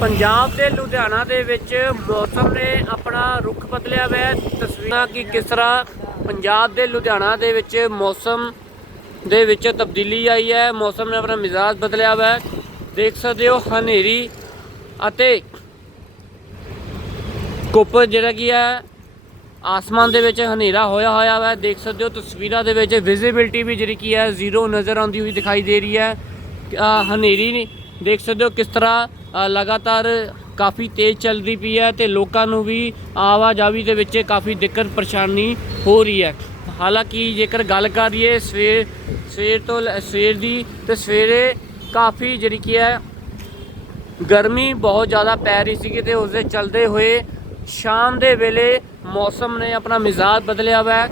ਪੰਜਾਬ ਦੇ ਲੁਧਿਆਣਾ ਦੇ ਵਿੱਚ ਮੌਸਮ ਨੇ ਆਪਣਾ ਰੁਖ ਬਦਲਿਆ ਹੋਇਆ ਤਸਵੀਰਾਂ ਕਿ ਕਿਸ ਤਰ੍ਹਾਂ ਪੰਜਾਬ ਦੇ ਲੁਧਿਆਣਾ ਦੇ ਵਿੱਚ ਮੌਸਮ ਦੇ ਵਿੱਚ ਤਬਦੀਲੀ ਆਈ ਹੈ। ਮੌਸਮ ਨੇ ਆਪਣਾ ਮਿਜ਼ਾਜ ਬਦਲਿਆ ਹੋਇਆ ਦੇਖ ਸਕਦੇ ਹੋ ਹਨੇਰੀ ਅਤੇ ਕੁੱਪ ਜਿਹੜਾ ਕੀ ਹੈ, ਆਸਮਾਨ ਦੇ ਵਿੱਚ ਹਨੇਰਾ ਹੋਇਆ ਹੋਇਆ ਹੈ। ਦੇਖ ਸਕਦੇ ਹੋ ਤਸਵੀਰਾਂ ਦੇ ਵਿੱਚ ਵਿਜ਼ਿਬਿਲਟੀ ਵੀ ਜਿਹੜੀ ਕੀ ਹੈ ਜ਼ੀਰੋ ਨਜ਼ਰ ਆਉਂਦੀ ਹੋਈ ਦਿਖਾਈ ਦੇ ਰਹੀ ਹੈ। ਹਨੇਰੀ ਨਹੀਂ, ਦੇਖ ਸਕਦੇ ਹੋ ਕਿਸ ਤਰ੍ਹਾਂ ਲਗਾਤਾਰ ਕਾਫੀ ਤੇਜ਼ ਚੱਲਦੀ ਪਈ ਹੈ ਤੇ ਲੋਕਾਂ ਨੂੰ ਵੀ ਆਵਾਜਾਵੀ ਦੇ ਵਿੱਚ ਕਾਫੀ ਦਿੱਕਤ ਪਰੇਸ਼ਾਨੀ ਹੋ ਰਹੀ ਹੈ। ਹਾਲਾਂਕਿ ਜੇਕਰ ਗੱਲ ਕਰੀਏ ਸਵੇਰ ਸਵੇਰ ਤੋਂ ਲੈ- ਸਵੇਰ ਦੀ ਤੇ ਸਵੇਰੇ ਕਾਫੀ ਜਿਹੜੀ ਕੀ ਹੈ, ਗਰਮੀ ਬਹੁਤ ਜ਼ਿਆਦਾ ਪੈ ਰਹੀ ਸੀਗੀ ਤੇ ਉਸ ਦੇ ਚਲਦੇ ਹੋਏ ਸ਼ਾਮ ਦੇ ਵੇਲੇ ਮੌਸਮ ਨੇ ਆਪਣਾ ਮਿਜ਼ਾਜ ਬਦਲਿਆ ਹੋਇਆ ਹੈ।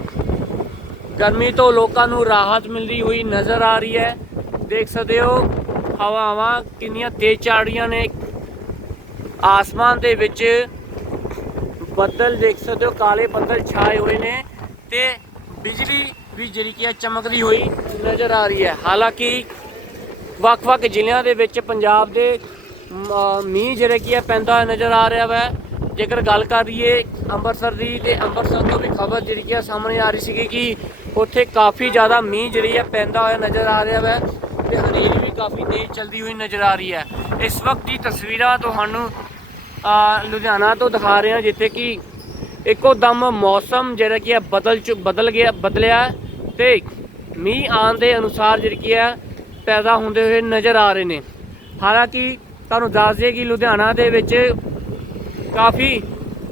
ਗਰਮੀ ਤੋਂ ਲੋਕਾਂ ਨੂੰ ਰਾਹਤ ਮਿਲਦੀ ਹੋਈ ਨਜ਼ਰ ਆ ਰਹੀ ਹੈ। ਦੇਖ ਸਕਦੇ ਹੋ ਹਵਾਵਾਂ ਕਿੰਨੀਆਂ ਤੇਜ਼ ਚੱਲ ਰਹੀਆਂ ਨੇ। ਆਸਮਾਨ ਦੇ ਵਿੱਚ ਬੱਦਲ ਦੇਖ ਸਕਦੇ ਹੋ, ਕਾਲੇ ਬੱਦਲ ਛਾਏ ਹੋਏ ਨੇ ਤੇ ਬਿਜਲੀ ਵੀ ਜਿਹੜੀ ਕਿ ਹੈ ਚਮਕਦੀ ਹੋਈ ਨਜ਼ਰ ਆ ਰਹੀ ਹੈ। ਹਾਲਾਂਕਿ ਵੱਖ-ਵੱਖ ਜ਼ਿਲ੍ਹਿਆਂ ਦੇ ਵਿੱਚ ਪੰਜਾਬ ਦੇ ਮੀਂਹ ਜਿਹੜੇ ਕੀ ਹੈ ਪੈਂਦਾ ਹੋਇਆ ਨਜ਼ਰ ਆ ਰਿਹਾ ਵਾ। ਜੇਕਰ ਗੱਲ ਕਰੀਏ ਅੰਮ੍ਰਿਤਸਰ ਦੀ ਤੇ ਅੰਮ੍ਰਿਤਸਰ ਤੋਂ ਵੀ ਖਬਰ ਜਿਹੜੀ ਕੀ ਹੈ ਸਾਹਮਣੇ ਆ ਰਹੀ ਸੀਗੀ ਕਿ ਉੱਥੇ ਕਾਫੀ ਜ਼ਿਆਦਾ ਮੀਂਹ ਜਿਹੜੀ ਹੈ ਪੈਂਦਾ ਹੋਇਆ ਨਜ਼ਰ ਆ ਰਿਹਾ ਵਾ। ਤੇ ਹਨੇਰੀ ਵੀ ਕਾਫੀ ਤੇਜ਼ ਚੱਲਦੀ ਹੋਈ ਨਜ਼ਰ ਆ ਰਹੀ ਹੈ। ਇਸ ਵਕਤ ਦੀ ਤਸਵੀਰਾਂ ਤੁਹਾਨੂੰ ਲੁਧਿਆਣਾ ਤੋਂ ਦਿਖਾ ਰਹੇ ਹਾਂ, ਜਿੱਥੇ ਕਿ ਇੱਕੋ ਦਮ ਮੌਸਮ ਜਿਹੜਾ ਕਿ ਹੈ ਬਦਲ ਚੁ, ਬਦਲ ਗਿਆ, ਬਦਲਿਆ ਤੇ ਮੀਂਹ ਆਉਣ ਦੇ ਅਨੁਸਾਰ ਜਿਹੜੀ ਕਿ ਹੈ ਪੈਦਾ ਹੁੰਦੇ ਹੋਏ ਨਜ਼ਰ ਆ ਰਹੇ ਨੇ। ਹਾਲਾਂਕਿ ਤੁਹਾਨੂੰ ਦੱਸ ਦਈਏ ਕਿ ਲੁਧਿਆਣਾ ਦੇ ਵਿੱਚ ਕਾਫੀ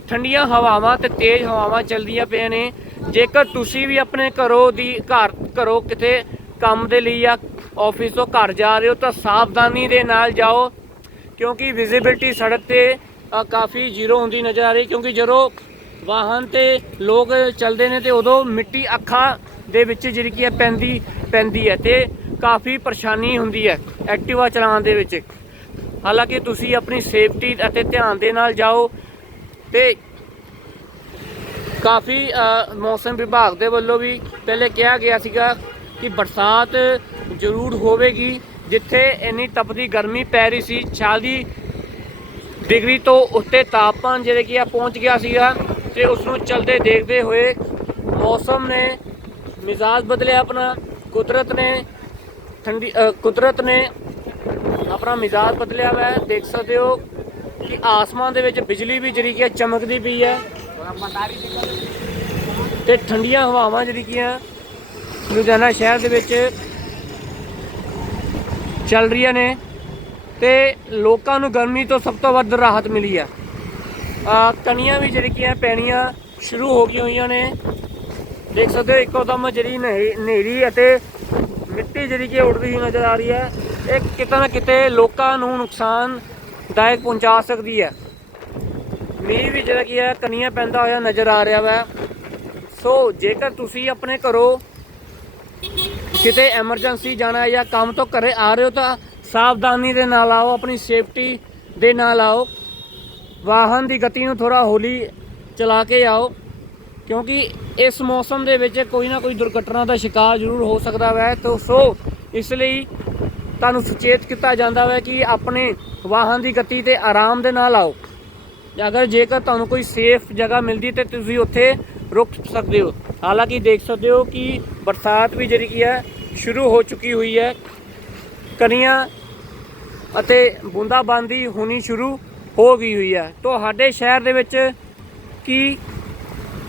ਠੰਡੀਆਂ ਹਵਾਵਾਂ ਤੇ ਤੇਜ਼ ਹਵਾਵਾਂ ਚੱਲਦੀਆਂ ਪਈਆਂ ਨੇ। ਜੇਕਰ ਤੁਸੀਂ ਵੀ ਆਪਣੇ ਘਰੋਂ ਦੀ ਘਰ, ਘਰੋਂ ਕਿਤੇ ਕੰਮ ਦੇ ਲਈ ਜਾਂ ਆਫਿਸ ਤੋਂ ਘਰ ਜਾ ਰਹੇ ਹੋ ਤਾਂ ਸਾਵਧਾਨੀ ਦੇ ਨਾਲ ਜਾਓ, ਕਿਉਂਕਿ ਵਿਜ਼ਿਬਿਲਟੀ ਸੜਕ ਤੇ ਕਾਫੀ ਜ਼ੀਰੋ ਹੁੰਦੀ ਨਜ਼ਰ ਆ ਰਹੀ, ਕਿਉਂਕਿ ਜਦੋਂ ਵਾਹਨ ਤੇ ਲੋਕ ਚੱਲਦੇ ਨੇ ਤੇ ਉਦੋਂ ਮਿੱਟੀ ਅੱਖਾਂ ਦੇ ਵਿੱਚ ਜਿਹੜੀ ਕੀ ਹੈ ਪੈਂਦੀ ਪੈਂਦੀ ਹੈ ਤੇ ਕਾਫੀ ਪਰੇਸ਼ਾਨੀ ਹੁੰਦੀ ਹੈ ਐਕਟਿਵਾ ਚਲਾਉਣ ਦੇ ਵਿੱਚ। ਹਾਲਾਂਕਿ ਤੁਸੀਂ ਆਪਣੀ ਸੇਫਟੀ ਅਤੇ ਧਿਆਨ ਦੇ ਨਾਲ ਜਾਓ ਤੇ ਕਾਫੀ ਮੌਸਮ ਵਿਭਾਗ ਦੇ ਵੱਲੋਂ ਵੀ ਪਹਿਲੇ ਕਿਹਾ ਗਿਆ ਸੀਗਾ ਕਿ ਬਰਸਾਤ ਜ਼ਰੂਰ ਹੋਵੇਗੀ, ਜਿੱਥੇ ਇੰਨੀ ਤਪਦੀ ਗਰਮੀ ਪੈ ਰਹੀ ਸੀ 40 ਡਿਗਰੀ ਤੋਂ ਉੱਤੇ ਤਾਪਮਾਨ ਜਿਹੜੇ ਕਿ ਆ ਪਹੁੰਚ ਗਿਆ ਸੀਗਾ ਤੇ ਉਸ ਨੂੰ ਚਲਦੇ ਦੇਖਦੇ ਹੋਏ ਮੌਸਮ ਨੇ ਮਿਜ਼ਾਜ ਬਦਲਿਆ ਆਪਣਾ, ਕੁਦਰਤ ਨੇ ਠੰਡੀ ਕੁਦਰਤ ਨੇ ਆਪਣਾ ਮਿਜ਼ਾਜ ਬਦਲਿਆ ਹੋਇਆ ਹੈ ਦੇਖ ਸਕਦੇ ਹੋ ਕਿ ਆਸਮਾਨ ਦੇ ਵਿੱਚ ਬਿਜਲੀ ਵੀ ਜਿਹੜੀ ਕਿ ਚਮਕਦੀ ਪਈ ਹੈ ਤੇ ਠੰਡੀਆਂ ਹਵਾਵਾਂ ਜਿਹੜੀ ਕਿ ਆ ਲੁਧਿਆਣਾ ਸ਼ਹਿਰ ਦੇ ਵਿੱਚ ਚੱਲ ਰਹੀਆਂ ਨੇ ਤੇ ਲੋਕਾਂ ਨੂੰ ਗਰਮੀ ਤੋਂ ਸਭ ਤੋਂ ਵੱਧ ਰਾਹਤ ਮਿਲੀ ਆ। ਆ ਕਣੀਆਂ ਵੀ ਜਿਹੜੀਆਂ ਕੀ ਪੈਣੀਆਂ ਸ਼ੁਰੂ ਹੋ ਗਈਆਂ ਹੋਈਆਂ ਨੇ। ਦੇਖ ਸਕਦੇ ਹੋ ਇੱਕੋ ਦਮ ਜਿਹੜੀ ਹਨੇਰੀ ਹਨੇਰੀ ਅਤੇ ਮਿੱਟੀ ਜਿਹੜੀ ਕਿ ਉੱਡਦੀ ਹੋਈ ਨਜ਼ਰ ਆ ਰਹੀ ਹੈ। ਇਹ ਕਿਤੇ ਨਾ ਕਿਤੇ ਲੋਕਾਂ ਨੂੰ ਨੁਕਸਾਨਦਾਇਕ ਪਹੁੰਚਾ ਸਕਦੀ ਹੈ। ਮੀਂਹ ਵੀ ਜਿਹੜਾ ਕੀ ਹੈ ਕਣੀਆਂ ਪੈਂਦਾ ਹੋਇਆ ਨਜ਼ਰ ਆ ਰਿਹਾ ਵਾ। ਸੋ ਜੇਕਰ ਤੁਸੀਂ ਆਪਣੇ ਘਰੋਂ ਕਿਤੇ ਐਮਰਜੈਂਸੀ ਜਾਣਾ ਜਾਂ ਕੰਮ ਤੋਂ ਘਰੇ ਆ ਰਹੇ ਹੋ ਤਾਂ ਸਾਵਧਾਨੀ ਦੇ ਨਾਲ ਆਓ, ਆਪਣੀ ਸੇਫਟੀ ਦੇ ਨਾਲ ਆਓ। ਵਾਹਨ ਦੀ ਗਤੀ ਨੂੰ ਥੋੜਾ ਹੌਲੀ ਚਲਾ ਕੇ ਆਓ, ਕਿਉਂਕਿ ਇਸ ਮੌਸਮ ਦੇ ਵਿੱਚ ਕੋਈ ਨਾ ਕੋਈ ਦੁਰਘਟਨਾ ਦਾ ਸ਼ਿਕਾਰ ਜ਼ਰੂਰ ਹੋ ਸਕਦਾ ਹੈ ਤਾਂ, ਸੋ ਇਸ ਲਈ ਤੁਹਾਨੂੰ ਸੁਚੇਤ ਕੀਤਾ ਜਾਂਦਾ ਹੈ ਕਿ ਆਪਣੇ ਵਾਹਨ ਦੀ ਗਤੀ ਤੇ ਆਰਾਮ ਦੇ ਨਾਲ ਆਓ। ਅਗਰ ਜੇਕਰ ਤੁਹਾਨੂੰ ਕੋਈ ਸੇਫ ਜਗ੍ਹਾ ਮਿਲਦੀ ਤੇ ਤੁਸੀਂ ਉੱਥੇ ਰੁਕ ਸਕਦੇ ਹੋ। ਹਾਲਾਂਕਿ ਦੇਖ ਸਕਦੇ ਹੋ ਕਿ ਬਰਸਾਤ ਵੀ ਜਿਹੜੀ ਕੀ ਹੈ, ਸ਼ੁਰੂ ਹੋ ਚੁੱਕੀ ਹੋਈ ਹੈ। ਕਣੀਆਂ ਅਤੇ ਬੂੰਦਾਬਾਂਦੀ ਹੋਣੀ ਸ਼ੁਰੂ ਹੋ ਗਈ ਹੋਈ ਹੈ। ਤੁਹਾਡੇ ਸ਼ਹਿਰ ਦੇ ਵਿੱਚ ਕੀ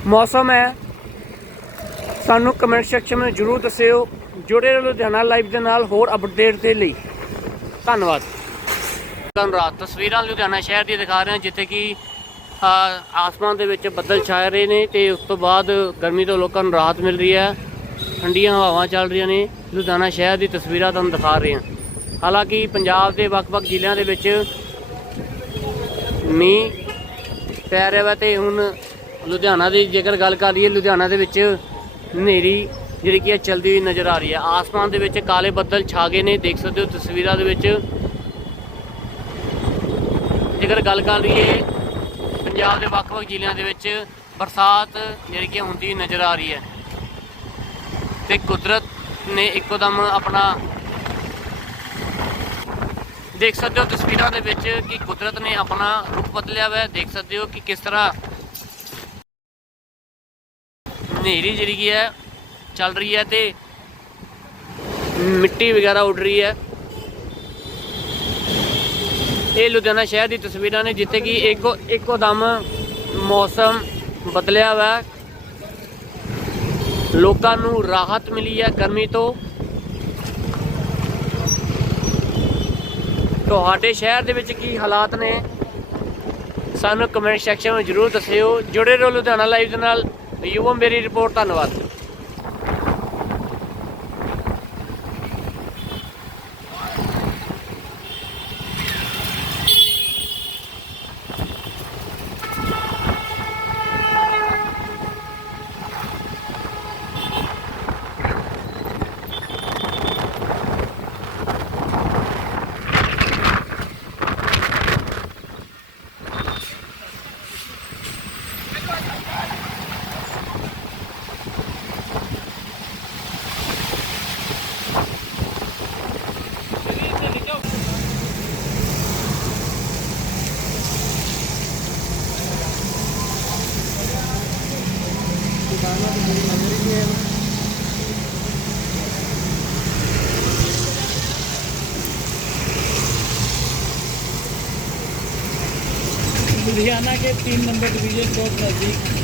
ਮੌਸਮ ਹੈ? ਸਾਨੂੰ ਕਮੈਂਟ ਸੈਕਸ਼ਨ ਵਿੱਚ ਜਰੂਰ ਦੱਸਿਓ। ਜੁੜੇ ਰਹੋ ਲੁਧਿਆਣਾ ਲਾਈਵ ਦੇ ਨਾਲ ਹੋਰ ਅਪਡੇਟ ਦੇ ਲਈ। ਧੰਨਵਾਦ। ਕੱਲ ਰਾਤ, ਤਸਵੀਰਾਂ ਲੁਧਿਆਣਾ ਸ਼ਹਿਰ ਦੀ ਦਿਖਾ ਰਹੇ ਹਾਂ, ਜਿੱਥੇ ਕਿ ਆਸਮਾਨ ਦੇ ਵਿੱਚ ਬੱਦਲ ਛਾਏ ਰਹੇ ਨੇ ਤੇ ਉਸ ਤੋਂ ਬਾਅਦ ਗਰਮੀ ਤੋਂ ਲੋਕਾਂ ਨੂੰ ਰਾਹਤ ਮਿਲ ਰਹੀ ਹੈ। ਠੰਡੀਆਂ ਹਵਾਵਾਂ ਚੱਲ ਰਹੀਆਂ ਨੇ। ਲੁਧਿਆਣਾ ਸ਼ਹਿਰ ਦੀ ਤਸਵੀਰਾਂ ਤੁਹਾਨੂੰ ਦਿਖਾ ਰਹੇ ਹਾਂ। ਹਾਲਾਂਕਿ ਪੰਜਾਬ ਦੇ ਵੱਖ-ਵੱਖ ਜ਼ਿਲ੍ਹਿਆਂ ਦੇ ਵਿੱਚ ਮੀਂਹ ਪੈ ਰਿਹਾ ਵਾ ਤੇ ਹੁਣ ਲੁਧਿਆਣਾ ਦੀ ਜੇਕਰ ਗੱਲ ਕਰ ਲਈਏ, ਲੁਧਿਆਣਾ ਦੇ ਵਿੱਚ ਹਨੇਰੀ ਜਿਹੜੀ ਕਿ ਹੈ ਚਲਦੀ ਹੋਈ ਨਜ਼ਰ ਆ ਰਹੀ ਹੈ। ਆਸਮਾਨ ਦੇ ਵਿੱਚ ਕਾਲੇ ਬੱਦਲ ਛਾ ਗਏ ਨੇ। ਦੇਖ ਸਕਦੇ ਹੋ ਤਸਵੀਰਾਂ ਦੇ ਵਿੱਚ। ਜੇਕਰ ਗੱਲ ਕਰ ਲਈਏ, ਪੰਜਾਬ ਦੇ ਵੱਖ-ਵੱਖ ਜ਼ਿਲ੍ਹਿਆਂ ਦੇ ਵਿੱਚ ਬਰਸਾਤ ਜਿਹੜੀ ਕਿ ਹੁੰਦੀ ਨਜ਼ਰ ਆ ਰਹੀ ਹੈ। ਤੇ ਕੁਦਰਤ ਨੇ ਇੱਕੋ ਦਮ ਆਪਣਾ ਦੇਖ ਸਕਦੇ ਹੋ ਤਸਵੀਰਾਂ ਦੇ ਵਿੱਚ ਕਿ ਕੁਦਰਤ ਨੇ ਆਪਣਾ ਰੂਪ ਬਦਲਿਆ ਹੋਇਆ ਦੇਖ ਸਕਦੇ ਹੋ ਕਿ ਕਿਸ ਤਰ੍ਹਾਂ ਹਨੇਰੀ ਜਿਹੜੀ ਹੈ, ਚੱਲ ਰਹੀ ਹੈ ਤੇ ਮਿੱਟੀ ਵਗੈਰਾ ਉੱਡ ਰਹੀ ਹੈ। ਇਹ ਲੁਧਿਆਣਾ ਸ਼ਹਿਰ ਦੀ ਤਸਵੀਰਾਂ ਨੇ ਜਿੱਥੇ ਕਿ ਇੱਕੋ ਇੱਕੋ ਦਮ ਮੌਸਮ ਬਦਲਿਆ ਹੋਇਆ ਲੋਕਾਂ ਨੂੰ ਰਾਹਤ ਮਿਲੀ ਹੈ ਗਰਮੀ ਤੋਂ। ਤੁਹਾਡੇ ਸ਼ਹਿਰ ਦੇ ਵਿੱਚ ਕੀ ਹਾਲਾਤ ਨੇ? ਸਾਨੂੰ ਕਮੈਂਟ ਸੈਕਸ਼ਨ ਵਿੱਚ ਜਰੂਰ ਦੱਸਿਓ। ਜੁੜੇ ਰਹੋ ਲੁਧਿਆਣਾ ਲਾਈਵ ਦੇ ਨਾਲ। ਯੂਵਮ ਮੇਰੀ ਰਿਪੋਰਟ ਧੰਨਵਾਦ। लुधियाना के तीन नंबर डिवीजन चौक नजदीक